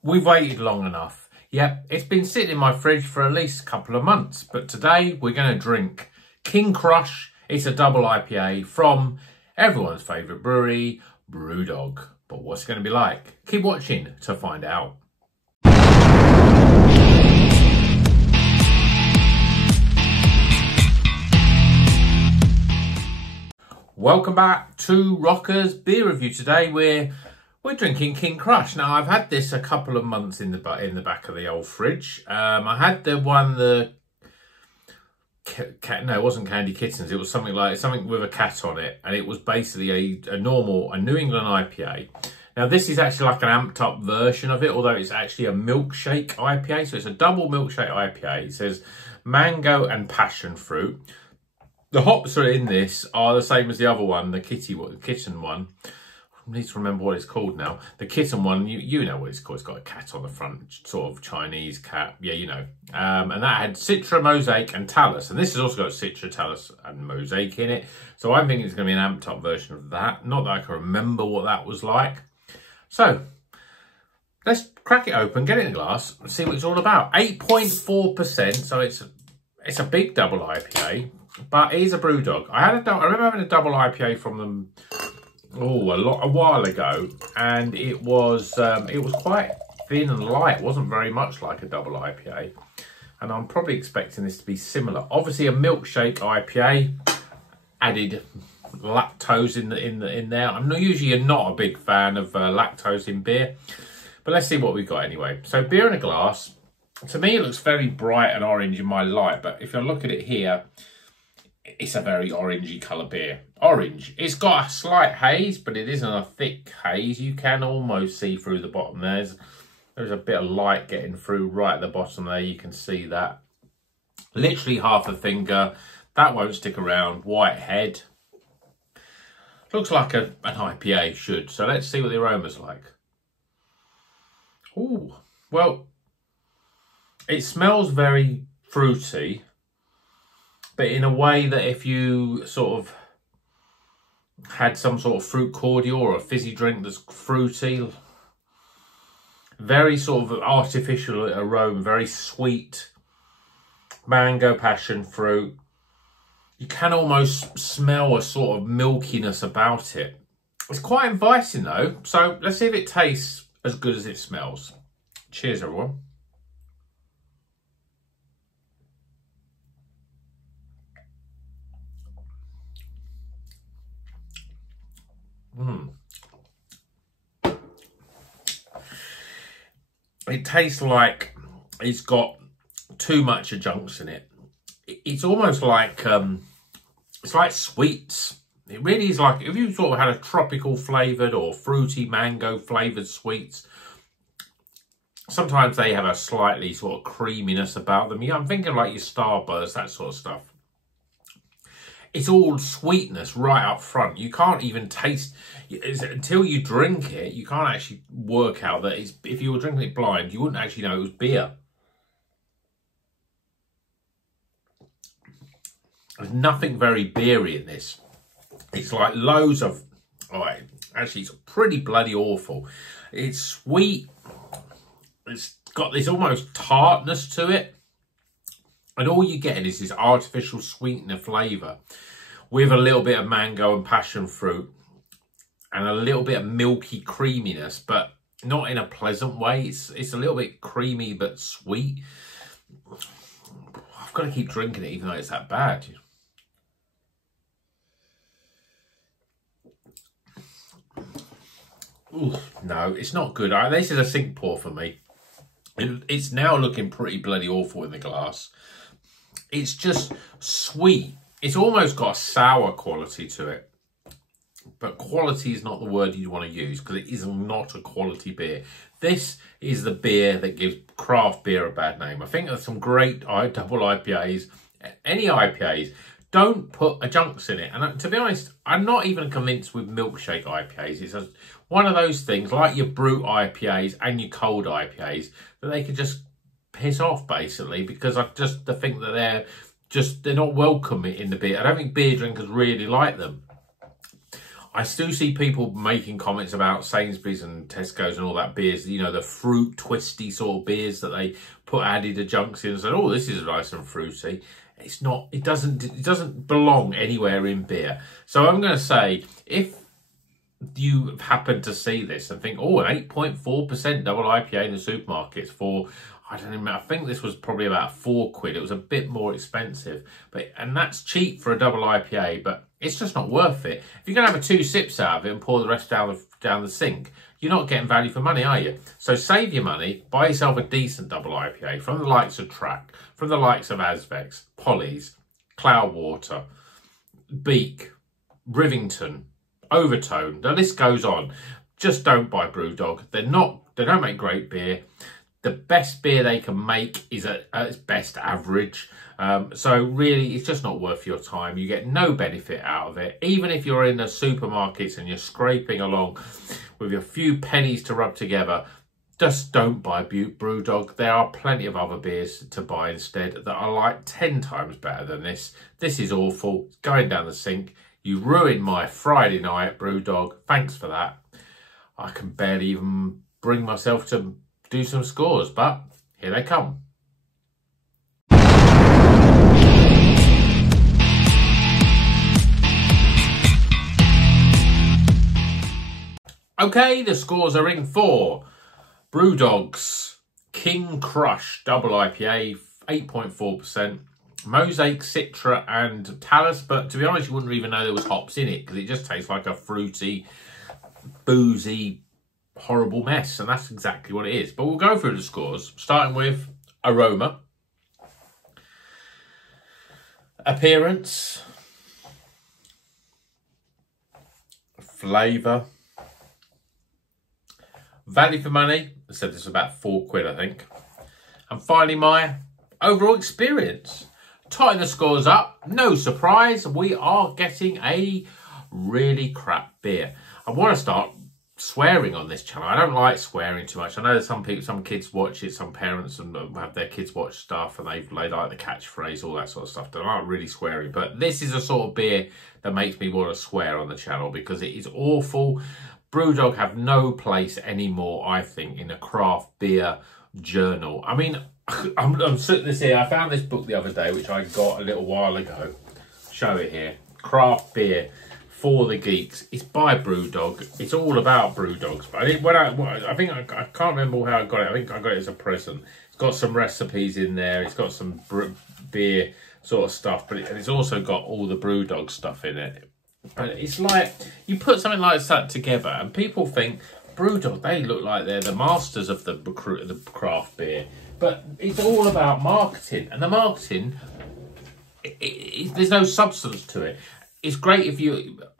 We've waited long enough. Yep, it's been sitting in my fridge for at least a couple of months. But today we're going to drink King Crush. It's a double IPA from everyone's favourite brewery, Brewdog. But what's it going to be like? Keep watching to find out. Welcome back to Rocker's Beer Review. Today we're drinking King Crush. Now I've had this a couple of months in the back of the old fridge. I had the no, it wasn't Candy Kittens. It was something with a cat on it, and it was basically a New England IPA. Now this is actually like an amped up version of it, although it's actually a milkshake IPA. So it's a double milkshake IPA. It says mango and passion fruit. The hops that are in this are the same as the other one, the kitten one. I need to remember what it's called now. The kitten one, you know what it's called. It's got a cat on the front, sort of Chinese cat. Yeah, you know. And that had Citra, Mosaic and Talus. And this has also got Citra, Talus and Mosaic in it. So I'm thinking it's going to be an amped up version of that. Not that I can remember what that was like. So let's crack it open, get it in a glass and see what it's all about. 8.4%. So it's a big double IPA. But it is a Brewdog. I remember having a double IPA from them a while ago, and it was quite thin and light. It wasn't very much like a double IPA, and I'm probably expecting this to be similar. Obviously, a milkshake IPA added lactose in there. I'm usually not a big fan of lactose in beer, but let's see what we've got anyway. So beer in a glass. To me, it looks very bright and orange in my light, but if you look at it here, it's a very orangey colour beer. Orange. It's got a slight haze, but it isn't a thick haze. You can almost see through the bottom. There's a bit of light getting through right at the bottom there. You can see that. Literally half a finger. That won't stick around. White head. Looks like an IPA should. So let's see what the aroma's like. Ooh. Well, it smells very fruity, but in a way that if you sort of had some sort of fruit cordial or a fizzy drink that's fruity, very sort of artificial aroma, very sweet, mango, passion fruit. You can almost smell a sort of milkiness about it. It's quite inviting though, so let's see if it tastes as good as it smells. Cheers everyone. It tastes like it's got too much adjuncts in it. It's almost like it's like sweets. It really is like if you sort of had a tropical flavoured or fruity mango flavoured sweets. Sometimes they have a slightly sort of creaminess about them. Yeah, I'm thinking like your Starburst, that sort of stuff. It's all sweetness right up front. You can't even taste, until you drink it, you can't actually work out that it's, if you were drinking it blind, you wouldn't actually know it was beer. There's nothing very beery in this. It's like loads of, actually it's pretty bloody awful. It's sweet. It's got this almost tartness to it. And all you're getting is this artificial sweetener flavour with a little bit of mango and passion fruit and a little bit of milky creaminess, but not in a pleasant way. It's a little bit creamy but sweet. I've got to keep drinking it even though it's that bad. Ooh, no, it's not good. This is a sink pour for me. It's now looking pretty bloody awful in the glass. It's just sweet. It's almost got a sour quality to it. But quality is not the word you want to use because it is not a quality beer. This is the beer that gives craft beer a bad name. I think there's some great double IPAs. Any IPAs, don't put adjuncts in it. And to be honest, I'm not even convinced with milkshake IPAs. It's one of those things like your brute IPAs and your cold IPAs that they could just piss off basically, because I think that they're not welcome in the beer. I don't think beer drinkers really like them. I still see people making comments about Sainsbury's and Tesco's and all that beers, you know, the fruit twisty sort of beers that they put added adjuncts in and said, oh, this is nice and fruity. It's not, it doesn't belong anywhere in beer. So I'm going to say, if you happen to see this and think, oh, an 8.4% double IPA in the supermarkets for, I don't know, I think this was probably about £4. It was a bit more expensive, and that's cheap for a double IPA, but it's just not worth it. If you're going to have 2 sips out of it and pour the rest down the sink, you're not getting value for money, are you? So save your money, buy yourself a decent double IPA from the likes of Track, from the likes of Asvex, Polly's, Cloudwater, Beak, Rivington, Overtone. The list goes on. Just don't buy Brewdog. They don't make great beer. The best beer they can make is at its best average. So really, it's just not worth your time. You get no benefit out of it. Even if you're in the supermarkets and you're scraping along with a few pennies to rub together, just don't buy Brewdog. There are plenty of other beers to buy instead that are like 10 times better than this. This is awful. It's going down the sink. You ruined my Friday night, Brewdog. Thanks for that. I can barely even bring myself to do some scores, but here they come. Okay, the scores are in for Brewdog's King Crush Double IPA, 8.4%. Mosaic, Citra and Talus, but to be honest, you wouldn't even know there was hops in it because it just tastes like a fruity, boozy, horrible mess, and that's exactly what it is. But we'll go through the scores, starting with aroma, appearance, flavour, value for money. I said this was about £4, I think. And finally, my overall experience. Tying the scores up, no surprise, we are getting a really crap beer. I want to start swearing on this channel. I don't like swearing too much. I know that some kids watch it, some parents and have their kids watch stuff and they like the catchphrase, all that sort of stuff. They're not really swearing, but this is a sort of beer that makes me want to swear on the channel because it is awful. Brewdog have no place anymore, I think, in a craft beer journal. I mean, I'm sitting this here. I found this book the other day, which I got a little while ago. Show it here. Craft Beer for the Geeks. It's by Brewdog. It's all about Brewdogs. But I can't remember how I got it. I think I got it as a present. It's got some recipes in there. It's got some beer sort of stuff, but it's also got all the Brewdog stuff in it. But it's like you put something like that together, and people think Brewdog, they look like they're the masters of the craft beer. But it's all about marketing, and the marketing, there's no substance to it. It's great if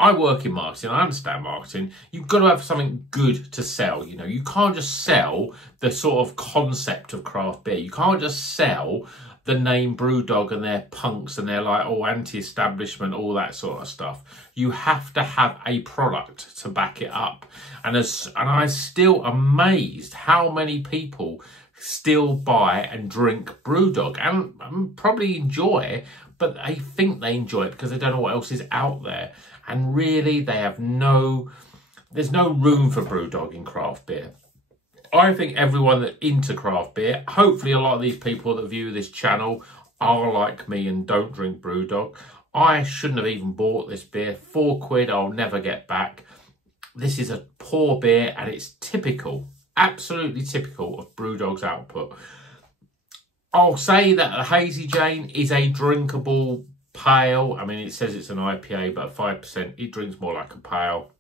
I work in marketing, I understand marketing. You've got to have something good to sell. You know, you can't just sell the sort of concept of craft beer. You can't just sell the name Brewdog and they're punks and they're like, oh, anti-establishment, all that sort of stuff. You have to have a product to back it up. And I'm still amazed how many people still buy and drink Brewdog and probably enjoy, but they think they enjoy it because they don't know what else is out there. And really, there's no room for Brewdog in craft beer. I think everyone that's into craft beer, hopefully a lot of these people that view this channel are like me and don't drink Brewdog. I shouldn't have even bought this beer. £4 I'll never get back. This is a poor beer and it's typical, absolutely typical of Brewdog's output. I'll say that the Hazy Jane is a drinkable pale. I mean, it says it's an IPA, but 5%, it drinks more like a pale.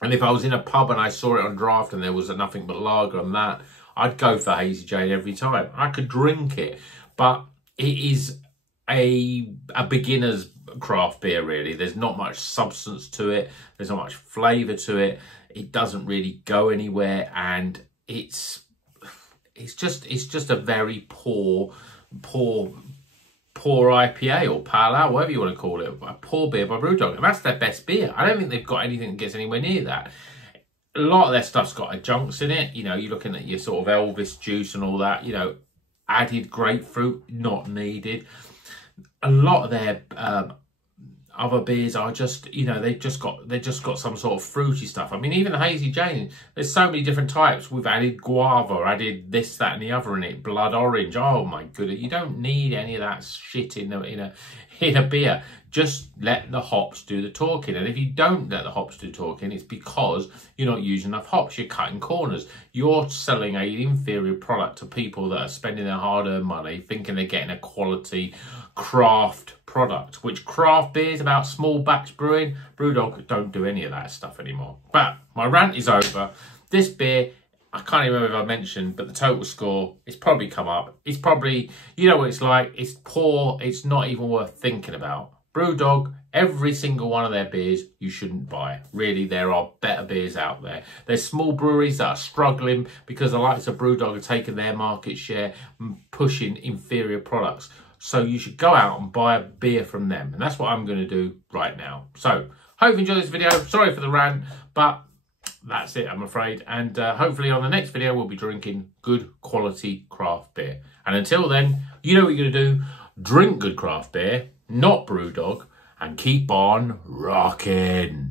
And if I was in a pub and I saw it on draft and there was nothing but lager on that, I'd go for Hazy Jane every time. I could drink it, but it is a beginner's craft beer, really. There's not much substance to it. There's not much flavour to it. It doesn't really go anywhere, and it's just a very poor IPA or pale ale, whatever you want to call it, a poor beer by Brewdog, and that's their best beer. I don't think they've got anything that gets anywhere near that. A lot of their stuff's got adjuncts in it. You know, you're looking at your sort of Elvis juice and all that. You know, added grapefruit, not needed. A lot of their other beers are just, you know, they've just got some sort of fruity stuff. I mean, even the Hazy Jane, there's so many different types. We've added guava, added this, that, and the other in it. Blood orange. Oh my goodness, you don't need any of that shit in a beer. Just let the hops do the talking. And if you don't let the hops do talking, it's because you're not using enough hops. You're cutting corners. You're selling an inferior product to people that are spending their hard-earned money thinking they're getting a quality craft product, which craft beers about small batch brewing. Brewdog don't do any of that stuff anymore. But my rant is over. This beer, I can't even remember if I mentioned, but the total score, it's probably come up. It's probably, you know what it's like. It's poor. It's not even worth thinking about. Brewdog, every single one of their beers you shouldn't buy. Really, there are better beers out there. There's small breweries that are struggling because the likes of Brewdog are taking their market share and pushing inferior products. So you should go out and buy a beer from them. And that's what I'm going to do right now. So, hope you enjoyed this video. Sorry for the rant, but that's it, I'm afraid. And hopefully on the next video, we'll be drinking good quality craft beer. And until then, you know what you're going to do. Drink good craft beer, not Brewdog, and keep on rocking.